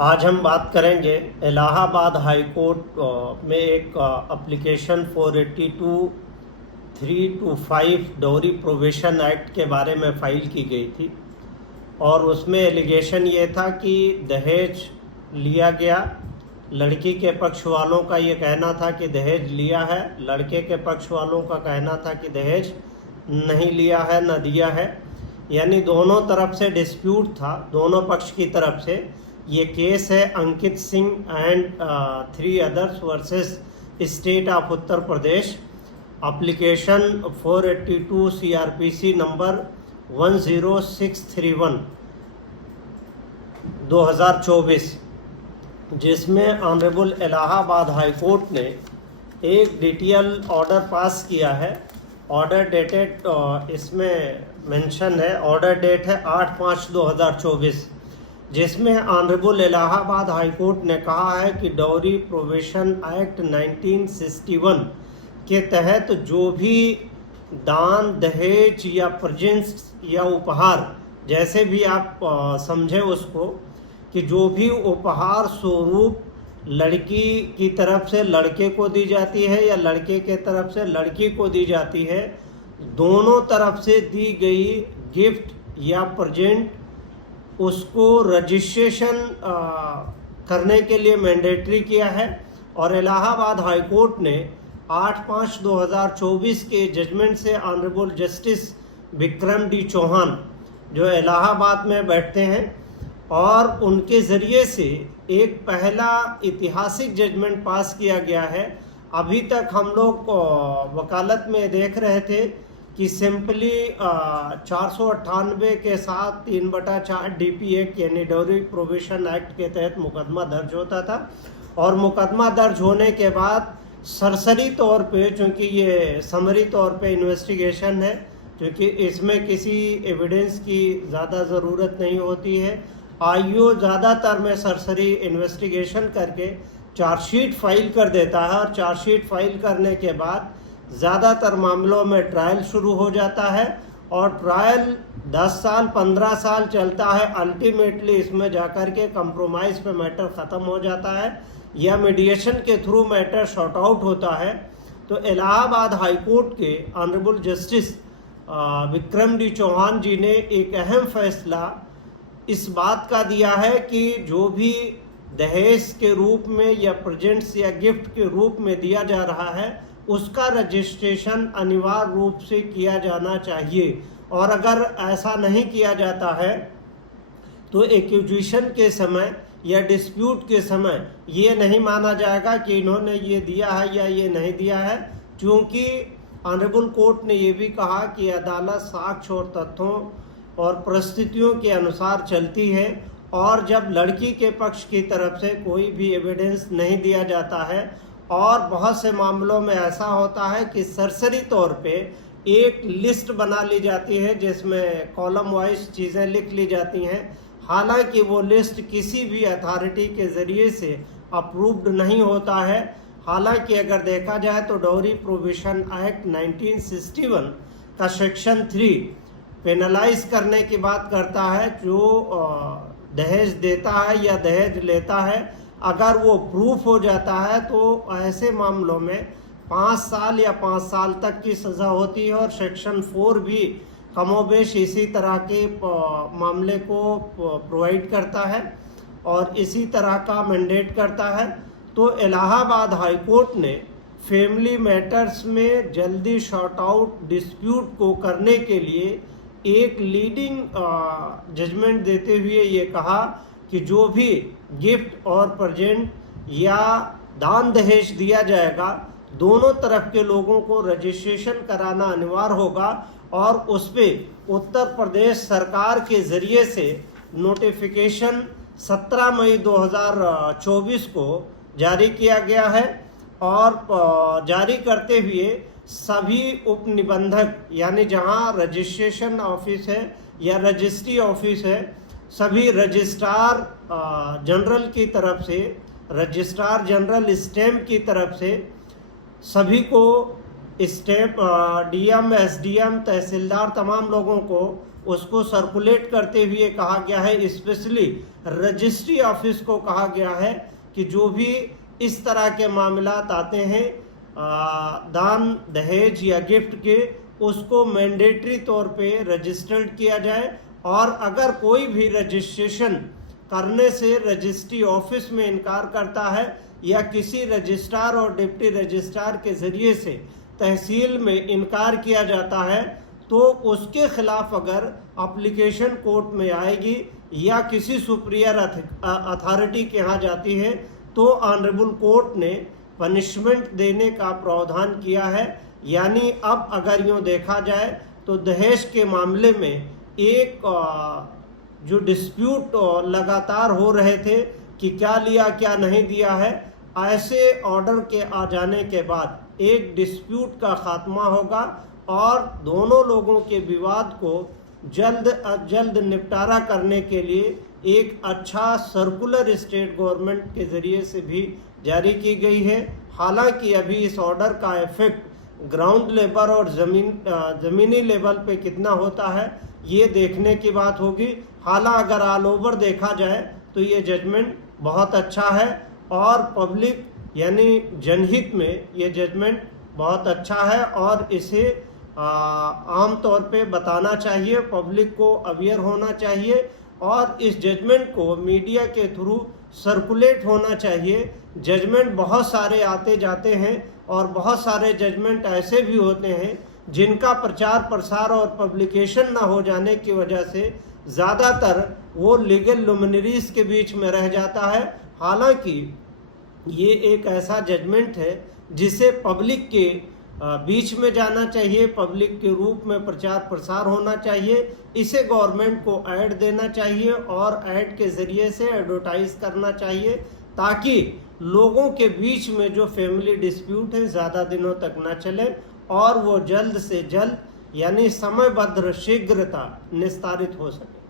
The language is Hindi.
आज हम बात करेंगे इलाहाबाद हाई कोर्ट में एक एप्लीकेशन 482(3)25 डोरी प्रोविशन एक्ट के बारे में फ़ाइल की गई थी और उसमें एलिगेशन ये था कि दहेज लिया गया। लड़की के पक्ष वालों का ये कहना था कि दहेज लिया है, लड़के के पक्ष वालों का कहना था कि दहेज नहीं लिया है, न दिया है। यानी दोनों तरफ से डिस्प्यूट था, दोनों पक्ष की तरफ से। ये केस है Ankit Singh and 3 others versus state of Uttar Pradesh, application 482 CRPC number 10631 2024, जिसमें ऑनरेबल इलाहाबाद हाई कोर्ट ने एक डिटेल ऑर्डर पास किया है। ऑर्डर डेटेड इसमें मेंशन है, ऑर्डर डेट है 8/5/2024, जिसमें ऑनरेबल इलाहाबाद हाई कोर्ट ने कहा है कि डॉरी प्रोविशन एक्ट 1961 के तहत जो भी दान, दहेज या प्रेजेंस या उपहार, जैसे भी आप समझे उसको, कि जो भी उपहार स्वरूप लड़की की तरफ से लड़के को दी जाती है या लड़के के तरफ से लड़की को दी जाती है, दोनों तरफ से दी गई गिफ्ट या प्रेजेंट, उसको रजिस्ट्रेशन करने के लिए मैंडेटरी किया है। और इलाहाबाद हाई कोर्ट ने 8/5/2024 के जजमेंट से honourable justice Vikram D Chauhan, जो इलाहाबाद में बैठते हैं, और उनके ज़रिए से एक पहला ऐतिहासिक जजमेंट पास किया गया है। अभी तक हम लोग वकालत में देख रहे थे कि सिंपली 498 के साथ 3/4 DP एक्ट यानी डॉरी प्रोविशन एक्ट के तहत मुकदमा दर्ज होता था, और मुकदमा दर्ज होने के बाद सरसरी तौर पे, चूँकि ये समरी तौर पे इन्वेस्टिगेशन है, क्योंकि इसमें किसी एविडेंस की ज़्यादा ज़रूरत नहीं होती है, IO ज़्यादातर में सरसरी इन्वेस्टिगेशन करके चार्जशीट फाइल कर देता है, और चार्जशीट फाइल करने के बाद ज़्यादातर मामलों में ट्रायल शुरू हो जाता है, और ट्रायल 10 साल 15 साल चलता है। अल्टीमेटली इसमें जाकर के कंप्रोमाइज़ पे मैटर ख़त्म हो जाता है या मीडिएशन के थ्रू मैटर शॉर्ट आउट होता है। तो इलाहाबाद हाई कोर्ट के honourable justice Vikram D Chauhan ji ने एक अहम फैसला इस बात का दिया है कि जो भी दहेज के रूप में या प्रेजेंट्स या गिफ्ट के रूप में दिया जा रहा है, उसका रजिस्ट्रेशन अनिवार्य रूप से किया जाना चाहिए। और अगर ऐसा नहीं किया जाता है तो एक्विजिशन के समय या डिस्प्यूट के समय ये नहीं माना जाएगा कि इन्होंने ये दिया है या ये नहीं दिया है, क्योंकि ऑनरेबल कोर्ट ने ये भी कहा कि अदालत साक्ष्य और तथ्यों और परिस्थितियों के अनुसार चलती है, और जब लड़की के पक्ष की तरफ से कोई भी एविडेंस नहीं दिया जाता है, और बहुत से मामलों में ऐसा होता है कि सरसरी तौर पे एक लिस्ट बना ली जाती है जिसमें कॉलम वाइज चीज़ें लिख ली जाती हैं, हालांकि वो लिस्ट किसी भी अथॉरिटी के ज़रिए से अप्रूव्ड नहीं होता है। हालांकि अगर देखा जाए तो डॉरी प्रोविशन एक्ट 1961 का सेक्शन 3 पेनलाइज करने की बात करता है, जो दहेज देता है या दहेज लेता है, अगर वो प्रूफ हो जाता है तो ऐसे मामलों में 5 साल या 5 साल तक की सज़ा होती है। और सेक्शन 4 भी कमोबेश इसी तरह के मामले को प्रोवाइड करता है और इसी तरह का मैंडेट करता है। तो इलाहाबाद हाई कोर्ट ने फैमिली मैटर्स में जल्दी शॉर्ट आउट डिस्प्यूट को करने के लिए एक लीडिंग जजमेंट देते हुए ये कहा कि जो भी गिफ्ट और प्रेजेंट या दान दहेज दिया जाएगा, दोनों तरफ के लोगों को रजिस्ट्रेशन कराना अनिवार्य होगा, और उस पर उत्तर प्रदेश सरकार के ज़रिए से नोटिफिकेशन 17 मई 2024 को जारी किया गया है। और जारी करते हुए सभी उप निबंधक, यानी जहां रजिस्ट्रेशन ऑफिस है या रजिस्ट्री ऑफिस है, सभी रजिस्ट्रार जनरल की तरफ से, रजिस्ट्रार जनरल स्टैम्प की तरफ से सभी को स्टैम्प, DM, SDM, तहसीलदार, तमाम लोगों को उसको सर्कुलेट करते हुए कहा गया है। स्पेशली रजिस्ट्री ऑफिस को कहा गया है कि जो भी इस तरह के मामलात आते हैं दान दहेज या गिफ्ट के, उसको मैंडेटरी तौर पे रजिस्टर्ड किया जाए, और अगर कोई भी रजिस्ट्रेशन करने से रजिस्ट्री ऑफिस में इनकार करता है या किसी रजिस्ट्रार और डिप्टी रजिस्ट्रार के ज़रिए से तहसील में इनकार किया जाता है, तो उसके खिलाफ अगर एप्लीकेशन कोर्ट में आएगी या किसी सुपीरियर अथॉरिटी के यहाँ जाती है, तो ऑनरेबल कोर्ट ने पनिशमेंट देने का प्रावधान किया है। यानी अब अगर यूँ देखा जाए तो दहेज के मामले में एक जो डिस्प्यूट लगातार हो रहे थे कि क्या लिया क्या नहीं दिया है, ऐसे ऑर्डर के आ जाने के बाद एक डिस्प्यूट का खात्मा होगा और दोनों लोगों के विवाद को जल्द निपटारा करने के लिए एक अच्छा सर्कुलर स्टेट गवर्नमेंट के ज़रिए से भी जारी की गई है। हालांकि अभी इस ऑर्डर का इफेक्ट ग्राउंड लेवल और ज़मीनी लेवल पे कितना होता है ये देखने की बात होगी। हालांकि अगर ऑल ओवर देखा जाए तो ये जजमेंट बहुत अच्छा है और पब्लिक यानी जनहित में ये जजमेंट बहुत अच्छा है और इसे आम तौर पे बताना चाहिए, पब्लिक को अवेयर होना चाहिए और इस जजमेंट को मीडिया के थ्रू सर्कुलेट होना चाहिए। जजमेंट बहुत सारे आते जाते हैं और बहुत सारे जजमेंट ऐसे भी होते हैं जिनका प्रचार प्रसार और पब्लिकेशन ना हो जाने की वजह से ज़्यादातर वो लीगल लुमिनरीज के बीच में रह जाता है। हालांकि ये एक ऐसा जजमेंट है जिसे पब्लिक के बीच में जाना चाहिए, पब्लिक के रूप में प्रचार प्रसार होना चाहिए, इसे गवर्नमेंट को ऐड देना चाहिए और ऐड के ज़रिए से एडवर्टाइज करना चाहिए ताकि लोगों के बीच में जो फैमिली डिस्प्यूट है ज़्यादा दिनों तक ना चले और वो जल्द से जल्द यानी समयबद्ध शीघ्रता निस्तारित हो सके।